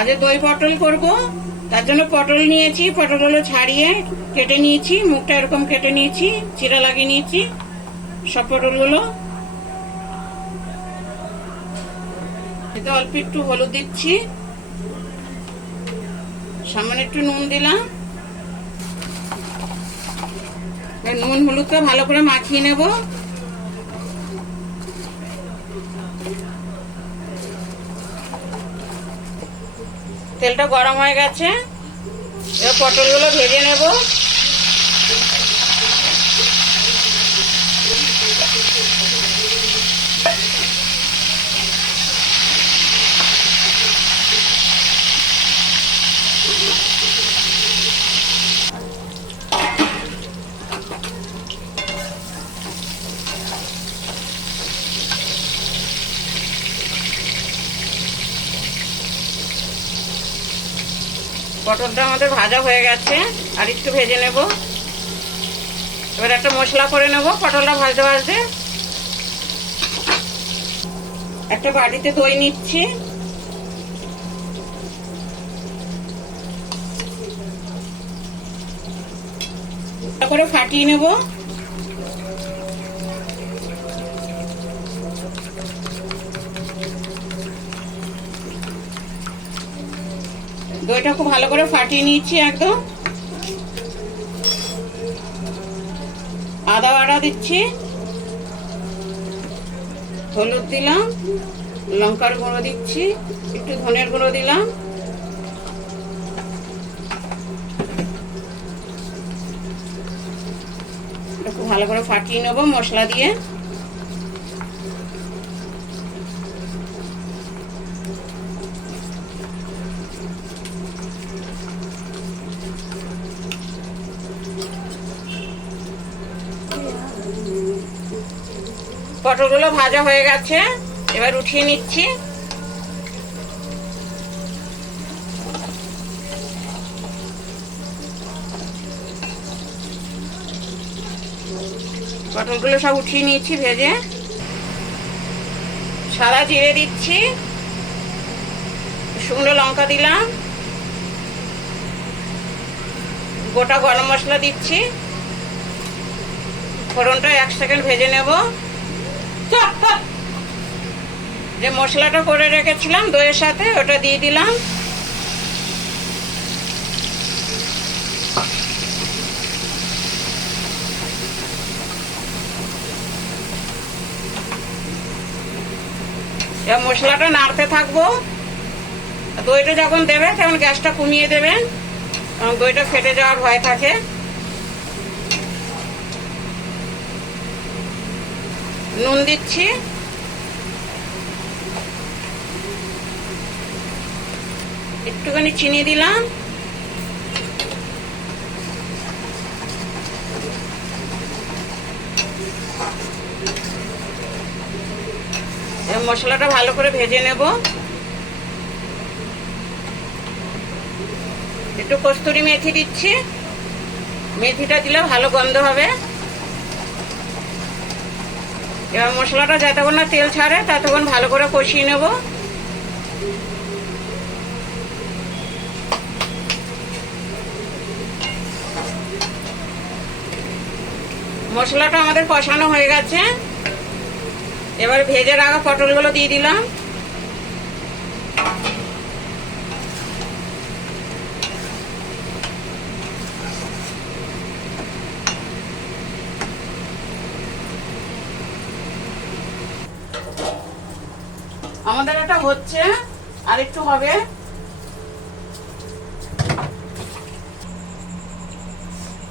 আজ দই পটল করব, তার জন্য পটল নিয়েছি। পটলগুলো ছাড়িয়ে কেটে নিয়েছি, মুখটা এরকম কেটে নিয়েছি, চিরা লাগিয়ে নিয়েছি সব পটলগুলো। এতে অল্প একটু হলুদ দিচ্ছি, সামান্য একটু নুন দিলাম। নুন হলুদটা ভালো করে মাখিয়ে নেব। তেলটা গরম হয়ে গেছে, এবার পটলগুলো ভেজে নেব। পটলটা আমাদের ভাজা হয়ে গেছে, আর একটু ভেজে নেব। এবার একটা মশলা করে নেব পটলটা ভাজতে ভাজতে। একটা বাটিতে দই নিচ্ছি, করে ফাটিয়ে নেব। দইটা খুব ভালো করে ফাটিয়ে নিচ্ছি একদম। আদা বাটা দিচ্ছি, হলুদ দিলাম, লঙ্কার গুঁড়ো দিচ্ছি, একটু ধনের গুঁড়ো দিলাম। খুব ভালো করে ফাটিয়ে নেব মশলা দিয়ে। পটলগুলো ভাজা হয়ে গেছে, এবার উঠিয়ে নিচ্ছি। পটলগুলো সব উঠিয়ে নিয়েছি ভেজে। সাদা জিরে দিচ্ছি, শুকনো লঙ্কা দিলাম, গোটা গরম মশলা দিচ্ছি। ফোড়নটা 1 সেকেন্ড ভেজে নেব। যে মশলাটা করে রেখেছিলাম দইয়ের সাথে, ওটা দিয়ে দিলাম। এবার মশলাটা নাড়তে থাকবো। দইটা যখন দেবে তখন গ্যাসটা কমিয়ে দেবেন, কারণ দইটা ফেটে যাওয়ার ভয় থাকে। নুন দিচ্ছি, একটুখানি চিনি দিলাম, মশলাটা ভালো করে ভেজে নেব। একটু কস্তুরি মেথি দিচ্ছি, মেথিটা দিলে ভালো গন্ধ হবে। এবার মশলাটা যতক্ষণ না তেল ছাড়ে ততক্ষণ ভালো করে কষিয়ে নেব। মশলাটা আমাদের কষানো হয়ে গেছে, এবার ভেজে রাখা পটলগুলো দিয়ে দিলাম। আমাদের এটা হচ্ছে, আর একটু হবে।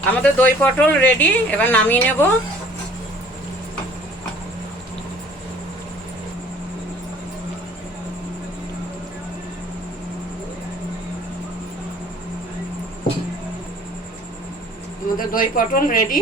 আমাদের দই পটল রেডি, এবার নামিয়ে নেব। আমাদের দই পটল রেডি।